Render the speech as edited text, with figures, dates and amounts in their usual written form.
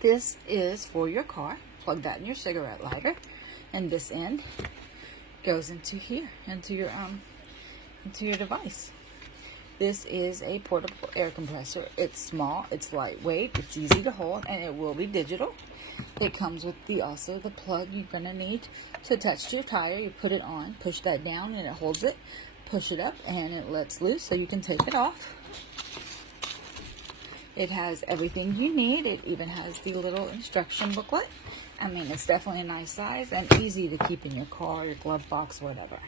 This is for your car. Plug that in your cigarette lighter, and this end goes into here, into your device. This is a portable air compressor. It's small, it's lightweight, it's easy to hold, and it will be digital. It comes with also the plug you're gonna need to attach to your tire. You put it on, push that down, and it holds it. Push it up, and it lets loose, so you can take it off. It has everything you need. It even has the little instruction booklet. I mean, it's definitely a nice size and easy to keep in your car, your glove box, whatever.